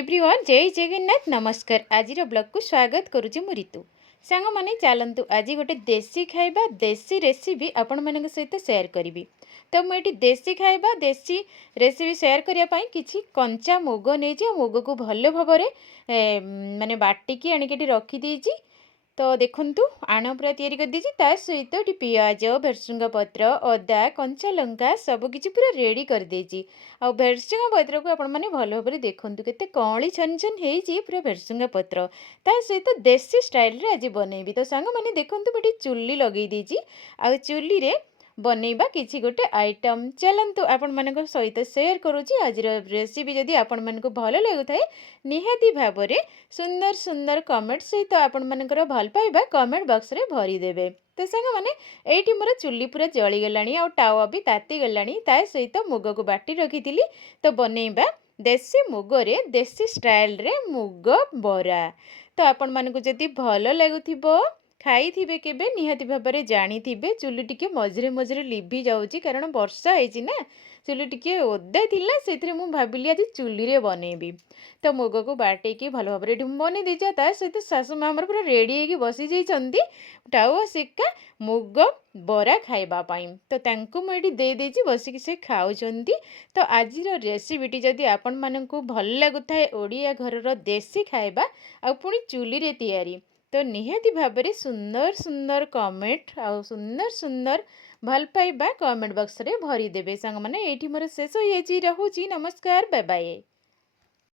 Everyone जय जगन्नाथ नमस्कार। आज ब्लॉग को स्वागत करुच्ची मु ऋतु। सांग माने चलतु आज गोटे देसी खाइबा देसी रेसिपी आपण मान सहित शेयर करी। तो मुझे देसी खाइबा देसी रेसिपी शेयर करने किसी कंचा मुग नहीं मुग को भल भाव माने बाटिकी आणिक रखीदी। तो देखु आण पूरा तैयारी कर दीजिए ता सहित पियाज भेरसुंगा पत्र अदा कंचा लंका सबकि पूरा रेडी कर देजी। आ भेरसुंगा पत्र को आपण मैंने भल भाव देखूँ केते कौली छन छन हो पूरा भेरसुंगा पत्र ता सहित देसी स्टाइल रे आज बनैबी। तो सांग मैंने देखूँ मुझे चुली लगे दीजिए आ चुली रे बनैबा किसी गोटे आइटम चलतु आपण मान सहित शेयर करुँची। आज रेसिपी जदि आपण मानक भल लगुए निहाती भाव में सुंदर सुंदर कमेंट सहित आपण मानकर भल पाइबा कमेंट बॉक्स रे भरी देबे। तो सांग मैंने एठी मोर चुली पूरा जली गलानी आ टावा भी ताती गलानी ता सहित मुग को बाटी रखी। तो बनैबा देसी मुग रे देसी स्टाइल रे मुग बरा। तो आपण मानक जदि भल लगुथिबो खाई थे केबे निहाती भाव में जानी थे चुली टिके मझे मझे लिभि जाऊँगी कारण वर्षा है ना चुली टिके ओदा थिला से मुझे भाविली आज चुली रे बनैबी। तो मुग को बाटेकी भल भाव में बन दीजिए ता सहित शाशु माँ पूरा रेडी होगी बसी जाइए टावा सेका मुग बरा खाइबापी। तो तांको मुझे दे बसिक से खाऊँ। तो आज रेसिपीटी जदि आपण मानकु भल लगुए ओडिया घरर देसी खाइबा आ पुणी चुली रे तैयारी तो निहाती भाव में सुंदर सुंदर कमेंट आ सुंदर सुंदर भल पाइबा कमेंट बॉक्स रे भरी देबे। सांग माने एठी मोर शेष होई। नमस्कार बाय बाय।